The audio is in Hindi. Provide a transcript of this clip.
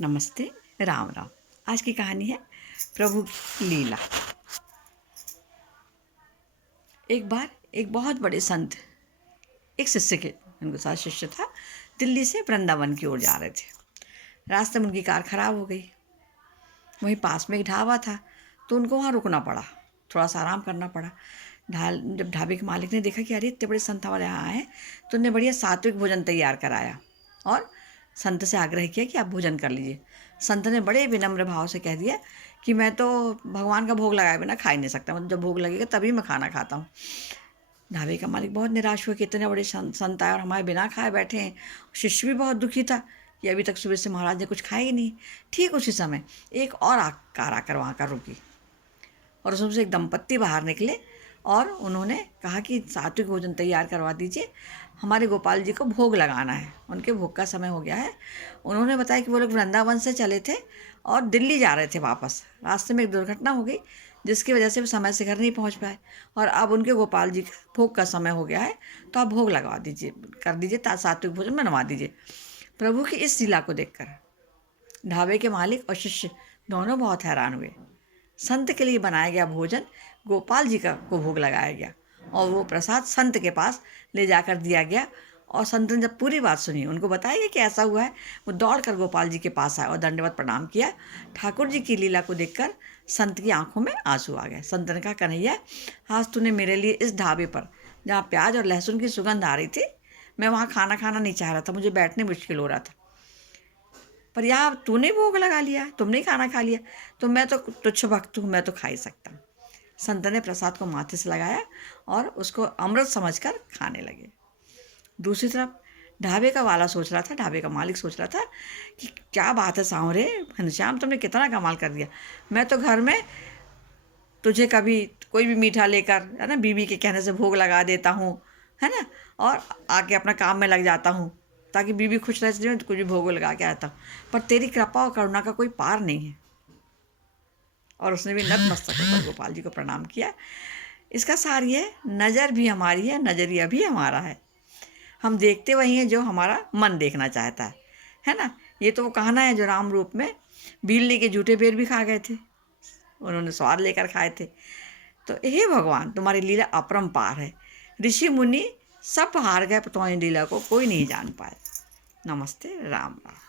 नमस्ते। राम राम। आज की कहानी है प्रभु की लीला। एक बार एक बहुत बड़े संत एक शिष्य के उनके साथ शिष्य था, दिल्ली से वृंदावन की ओर जा रहे थे। रास्ते में उनकी कार खराब हो गई। वहीं पास में एक ढाबा था, तो उनको वहाँ रुकना पड़ा, थोड़ा सा आराम करना पड़ा। जब ढाबे के मालिक ने देखा कि अरे इतने बड़े संत हमारे यहाँ आए, तो उन्हें बढ़िया सात्विक भोजन तैयार कराया और संत से आग्रह किया कि आप भोजन कर लीजिए। संत ने बड़े विनम्र भाव से कह दिया कि मैं तो भगवान का भोग लगाए बिना खा ही नहीं सकता, मतलब जब भोग लगेगा तभी मैं खाना खाता हूँ। ढाबे का मालिक बहुत निराश हुआ कि इतने बड़े संत आए और हमारे बिना खाए बैठे हैं। शिष्य भी बहुत दुखी था कि अभी तक सुबह से महाराज ने कुछ खाया ही नहीं। ठीक उसी समय एक और कार आकर वहाँ का रुकी और उसमें से एक दंपत्ति बाहर निकले और उन्होंने कहा कि सात्विक भोजन तैयार करवा दीजिए, हमारे गोपाल जी को भोग लगाना है, उनके भोग का समय हो गया है। उन्होंने बताया कि वो लोग वृंदावन से चले थे और दिल्ली जा रहे थे वापस। रास्ते में एक दुर्घटना हो गई जिसकी वजह से वो समय से घर नहीं पहुंच पाए और अब उनके गोपाल जी भोग का समय हो गया है, तो आप भोग लगवा दीजिए, कर दीजिए, सात्विक भोजन बनवा दीजिए। प्रभु की इस लीला को देखकर ढाबे के मालिक और शिष्य दोनों बहुत हैरान हुए। संत के लिए बनाया गया भोजन गोपाल जी का को भोग लगाया गया और वो प्रसाद संत के पास ले जाकर दिया गया। और संत ने जब पूरी बात सुनी, उनको बताया गया कि ऐसा हुआ है, वो दौड़कर गोपाल जी के पास आए और दंडवत प्रणाम किया। ठाकुर जी की लीला को देखकर संत की आंखों में आंसू आ गए। संत ने कहा, कन्हैया, आज तूने मेरे लिए इस ढाबे पर जहाँ प्याज और लहसुन की सुगंध आ रही थी, मैं वहाँ खाना नहीं चाह रहा था, मुझे बैठने मुश्किल हो रहा था, पर यहाँ तूने भोग लगा लिया, तुमने खाना खा लिया, तो मैं तो तुच्छ भक्त हूँ, मैं तो खा ही सकता हूँ। संत ने प्रसाद को माथे से लगाया और उसको अमृत समझकर खाने लगे। दूसरी तरफ ढाबे का वाला सोच रहा था, ढाबे का मालिक सोच रहा था कि क्या बात है सांवरे, घनश्याम, तुमने कितना कमाल कर दिया। मैं तो घर में तुझे कभी कोई भी मीठा लेकर, है ना, बीवी के कहने से भोग लगा देता हूँ, है ना, और आके अपना काम में लग जाता हूँ ताकि बीवी खुश रह जाए, तो कुछ भी भोग लगा के आता हूँ, पर तेरी कृपा और करुणा का कोई पार नहीं है। और उसने भी नतमस्तक होकर गोपाल जी को प्रणाम किया। इसका सार ये है, नज़र भी हमारी है, नज़रिया भी हमारा है। हम देखते वही हैं जो हमारा मन देखना चाहता है ना। ये तो वो कहना है जो राम रूप में बिल्ली के झूठे पेड़ भी खा गए थे, उन्होंने स्वाद लेकर खाए थे। तो हे भगवान, तुम्हारी लीला अपरंपार है। ऋषि मुनि सब हार गए, पर तुम्हारी लीला को कोई नहीं जान पाए। नमस्ते। राम राम।